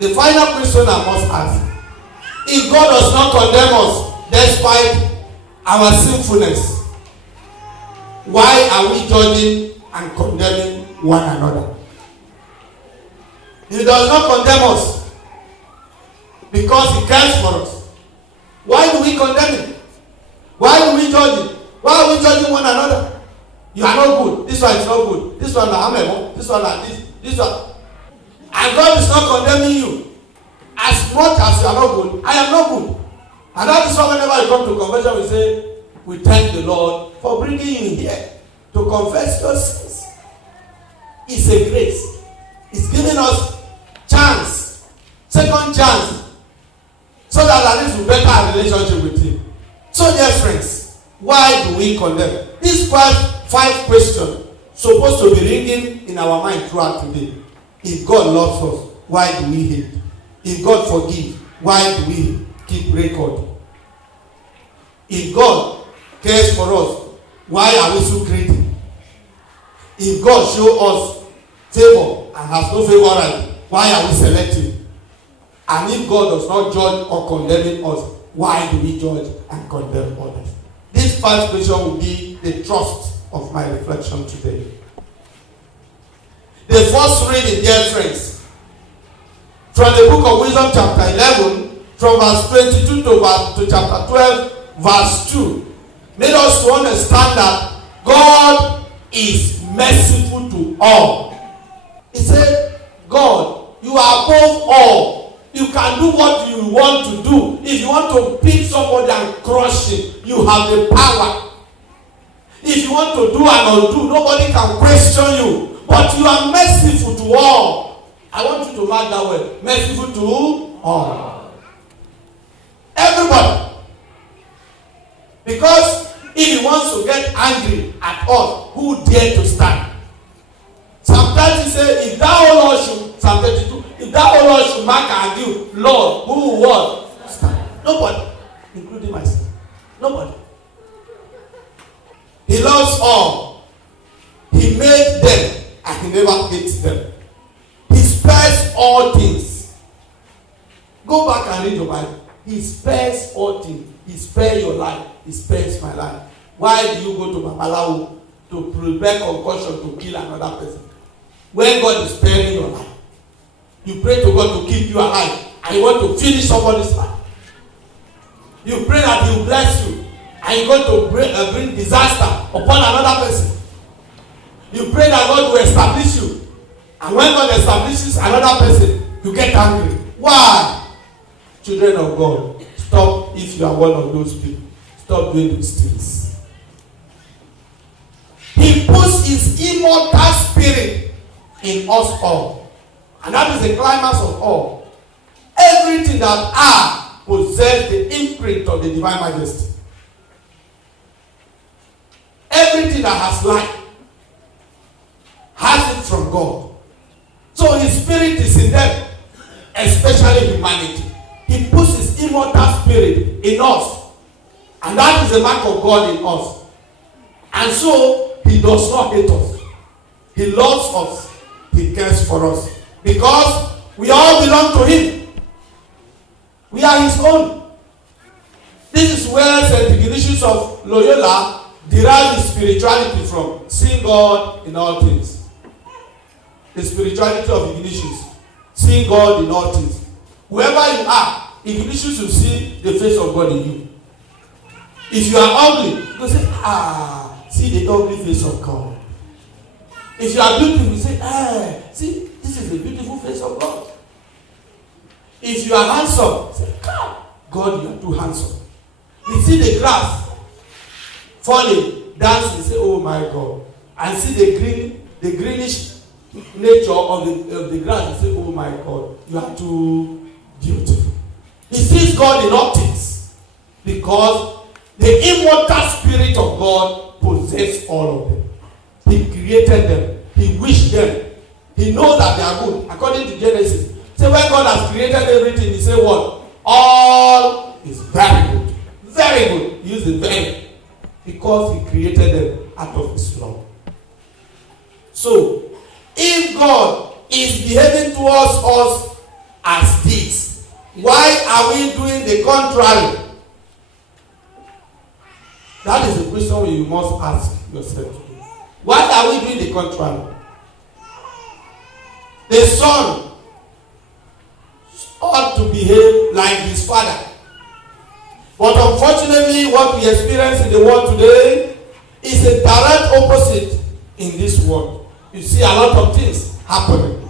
The final question I must ask: if God does not condemn us despite our sinfulness, why are we judging and condemning one another? He does not condemn us because he cares for us. Why do we condemn him? Why do we judge him? Why are we judging one another? You are not good. This one is not good. This one like Amemo. This one like this. This one. And God is not condemning you. As much as you are not good, I am not good. And that is why whenever you come to confession, we say, we thank the Lord for bringing you here to confess your sins. It's a grace. It's giving us chance, second chance, so that at least we better our relationship with him. So dear friends, why do we condemn? These five questions supposed to be ringing in our mind throughout today. If God loves us, why do we hate? If God forgives, why do we keep record? If God cares for us, why are we so greedy? If God shows us favor and has no favor right, why are we selective? And if God does not judge or condemn us, why do we judge and condemn others? This first question will be the thrust of my reflection today. The first reading, dear friends, from the book of Wisdom chapter 11, from verse 22 to chapter 12, verse 2, made us to understand that God is merciful to all. He said, God, you are above all. You can do what you want to do. If you want to pick somebody and crush him, you have the power. If you want to do and undo, nobody can question you. But you are merciful to all. I want you to mark that word. Merciful to all. Everybody. Because if he wants to get angry at us, who dare to stand? Sometimes he says, if thou, O Lord, should, Psalm 32, if thou, O Lord, should mark and argue, Lord, who will stand? Nobody, including myself. Nobody. He loves all. He made them and he never hates them. He spares all things. Go back and read your Bible. He spares all things. He spares your life. He spares my life. Why do you go to Babalawo to prepare concussion to kill another person? When God is sparing your life, you pray to God to keep you alive, and you want to finish somebody's life. You pray that He will bless you, and you want to bring disaster upon another person. You pray that God will establish you, and when God establishes another person, you get angry. Why? Children of God, stop. If you are one of those people, stop doing these things. He puts His immortal spirit in us all, and that is the climax of all. Everything that are possess the imprint of the divine majesty. Everything that has life has it from God. So His spirit is in them, especially humanity. He puts His immortal spirit in us, and that is the mark of God in us. And so He does not hate us. He loves us. He cares for us, because we all belong to Him. We are His own. This is where St. Ignatius of Loyola derived his spirituality from, seeing God in all things. The spirituality of Ignatius, seeing God in all things. Whoever you are, Ignatius will see the face of God in you. If you are ugly, you will say, see the ugly face of God. If you are beautiful, you say, see, this is the beautiful face of God. If you are handsome, say, God, you are too handsome. You see the grass falling, dancing, say, oh my God. And see the greenish nature of the grass, you say, oh my God, you are too beautiful. He sees God in all things, because the immortal spirit of God possesses all of them. He created them. He wished them. He knows that they are good. According to Genesis, say when God has created everything, He said what? All is very good. Very good. He used the very, because He created them out of His love. So, if God is behaving towards us as deeds. Why are we doing the contrary? That is the question you must ask yourself today. Why are we doing the contrary? The son ought to behave like his father. But unfortunately, what we experience in the world today is a direct opposite in this world. You see a lot of things happening.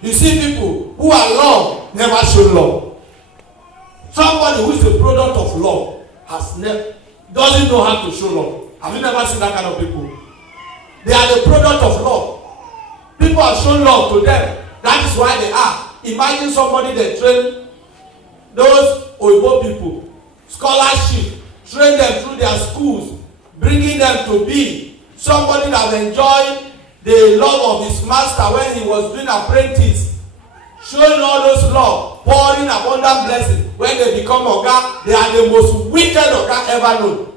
You see people who are love never show love. Somebody who is a product of love doesn't know how to show love. Have you never seen that kind of people? They are the product of love. People have shown love to them. That is why they are. Imagine somebody that train those Oyibo people, scholarship, train them through their schools, bringing them to be somebody that enjoyed the love of his master when he was doing apprentice, showing all those love, pouring abundant blessing. When they become oga, they are the most wicked oga ever known.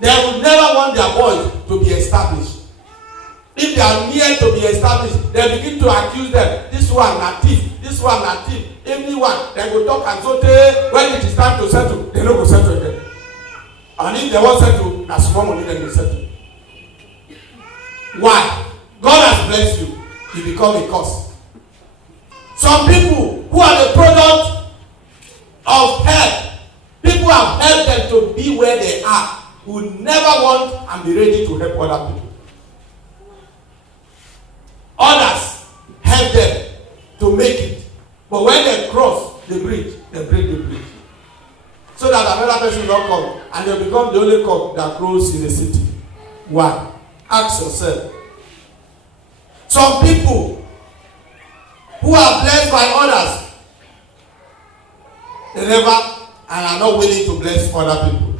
They would never want their boys to be established. If they are near to be established, they begin to accuse them. This one na thief, this one na thief. Everyone, they go talk and so when it is time to settle, they no go settle again. And if they want settle, na small money they go settle. Why? God has blessed you. You become a curse. Some people who are the product of help, people have helped them to be where they are, who never want and be ready to help other people. Others help them to make it. But when they cross the bridge, they break the bridge. So that another person will not come and they become the only cock that grows in the city. Why? Ask yourself. Some people who are blessed by others, they never and are not willing to bless other people.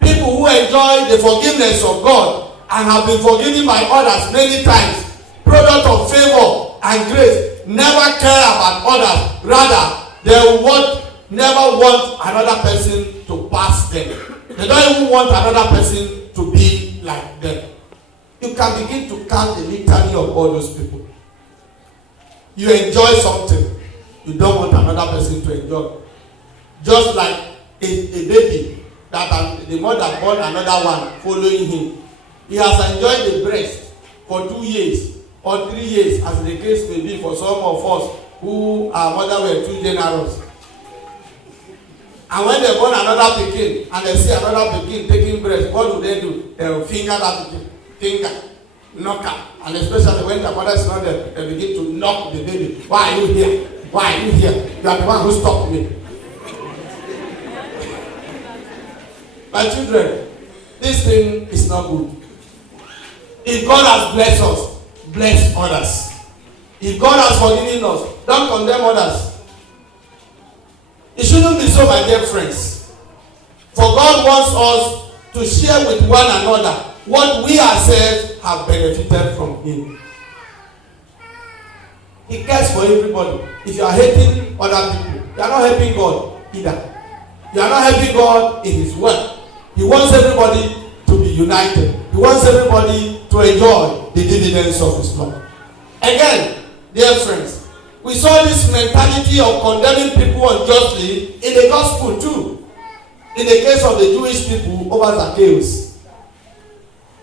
People who enjoy the forgiveness of God and have been forgiven by others many times, product of favor and grace, never care about others. Rather, they never want another person to pass them. They don't even want another person to be like them. You can begin to count the litany of all those people. You enjoy something, you don't want another person to enjoy. Just like a baby that the mother born another one following him. He has enjoyed the breast for 2 years or 3 years, as the case may be for some of us who our mother were too generous. And when they born another pikin and they see another pikin taking breast, what do? They will finger that pikin, knock her. And especially when the mother is not there, they begin to knock the baby. Why are you here? Why are you here? You are the one who stopped me. My children, this thing is not good. If God has blessed us, bless others. If God has forgiven us, don't condemn others. It shouldn't be so, my dear friends. For God wants us to share with one another what we ourselves have benefited from Him. He cares for everybody. If you are hating other people, you are not helping God either. You are not helping God in His work. He wants everybody to be united. He wants everybody to enjoy the dividends of His love. Again, dear friends, we saw this mentality of condemning people unjustly in the gospel too. In the case of the Jewish people over Zacchaeus,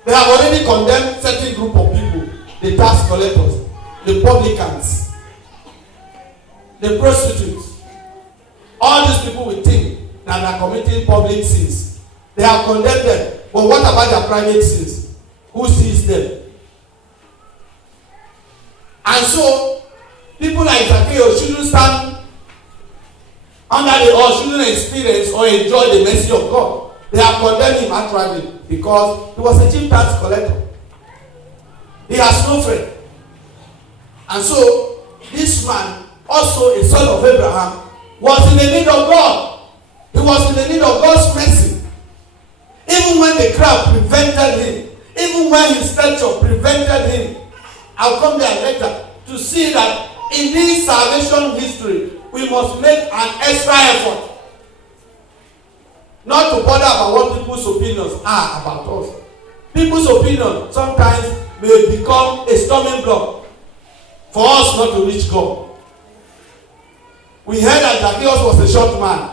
they have already condemned certain group of people, the tax collectors, the publicans, the prostitutes. All these people will think that they are committing public sins. They have condemned them. But what about their private sins? Who sees them? And so, people like Zacchaeus shouldn't stand under or shouldn't experience or enjoy the mercy of God. They have condemned him outrightly because he was a chief tax collector. He has no friend. And so, this man, also a son of Abraham, was in the need of God. He was in the need of God's mercy. Even when the crowd prevented him, even when his stature prevented him, I'll come there later to see that in this salvation history, we must make an extra effort not to bother about what people's opinions are about us. People's opinion sometimes may become a stumbling block for us not to reach God. We heard that Zacchaeus was a short man.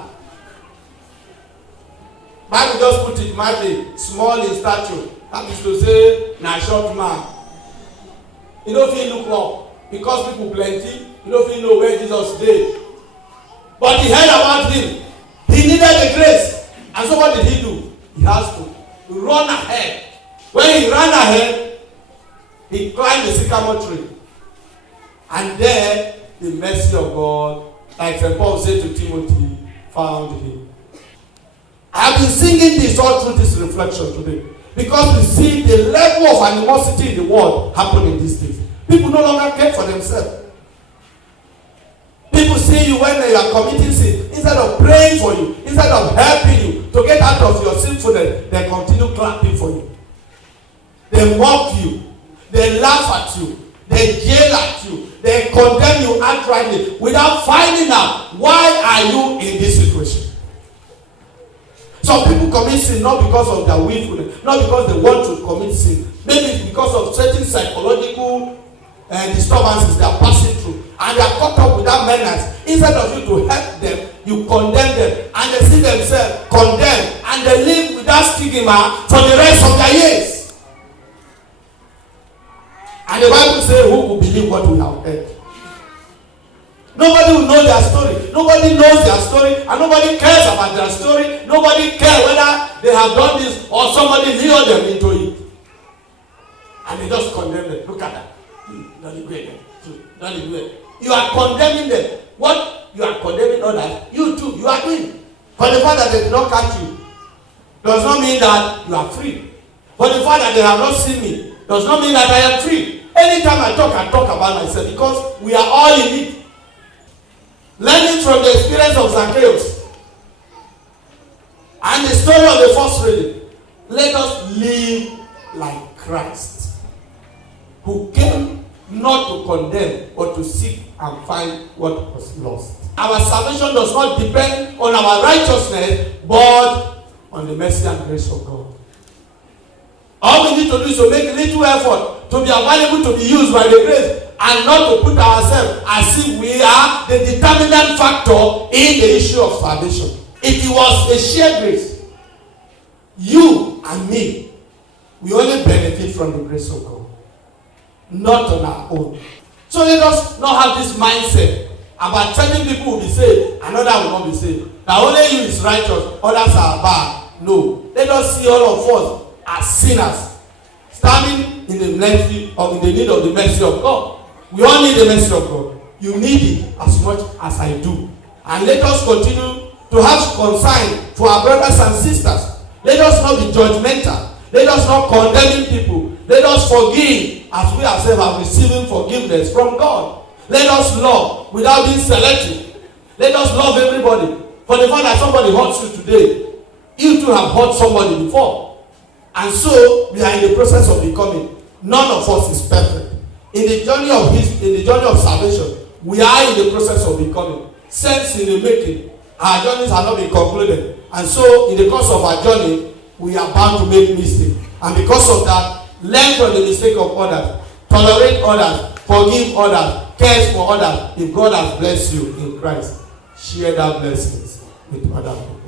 Bible just put it mildly, small in stature. That is to say, na short man. You don't feel look up because people plenty. You don't feel know where Jesus dey. But he heard about him. He needed the grace. And so what did he do? He has to run ahead. When he ran ahead, he climbed the sycamore tree. And there, the mercy of God, like St. Paul said to Timothy, found him. I have been singing this all through this reflection today. Because we see the level of animosity in the world happen in these days. People no longer care for themselves. People see you when you are committing sin. Instead of praying for you, instead of helping you to get out of your sinfulness, they continue clapping for you. They mock you. They laugh at you. They yell at you. They condemn you outrightly without finding out why are you in this situation. Some people commit sin not because of their willfulness, not because they want to commit sin. Maybe because of certain psychological disturbances they are passing through. And they are caught up with that menace. Instead of you to help them, you condemn them. And they see themselves condemned. And they live with that stigma for the rest of their years. And the Bible says, who will believe what we have heard? Nobody will know their story. Nobody knows their story. And nobody cares about their story. Nobody cares whether they have done this or somebody lured them into it. And they just condemn them. Look at that. Don't do it. You are condemning them. What you are condemning others, you too, you are doing. For the fact that they did not catch you does not mean that you are free. For the fact that they have not seen me does not mean that I am free. Anytime I talk about myself because we are all in it. Learning from the experience of Zacchaeus and the story of the first reading, let us live like Christ, who came not to condemn, but to seek and find what was lost. Our salvation does not depend on our righteousness, but on the mercy and grace of God. All we need to do is to make a little effort to be available to be used by the grace, and not to put ourselves as if we are the determinant factor in the issue of salvation. If it was a shared grace, you and me, we only benefit from the grace of God, not on our own. So let us not have this mindset about telling people will be saved, another will not be saved. Now only you is righteous, others are bad. No. Let us see all of us as sinners, standing in the mercy or in the need of the mercy of God. We all need the mercy of God. You need it as much as I do. And let us continue to have concern for our brothers and sisters. Let us not be judgmental. Let us not condemn people. Let us forgive as we ourselves are receiving forgiveness from God. Let us love without being selective. Let us love everybody. For the fact that somebody hurts you today, you too have hurt somebody before. And so we are in the process of becoming. None of us is perfect. In the journey of salvation, we are in the process of becoming. Sense in the making. Our journeys have not been concluded. And so, in the course of our journey, we are bound to make mistakes. And because of that, learn from the mistake of others. Tolerate others. Forgive others. Care for others. If God has blessed you in Christ, share that blessings with other people.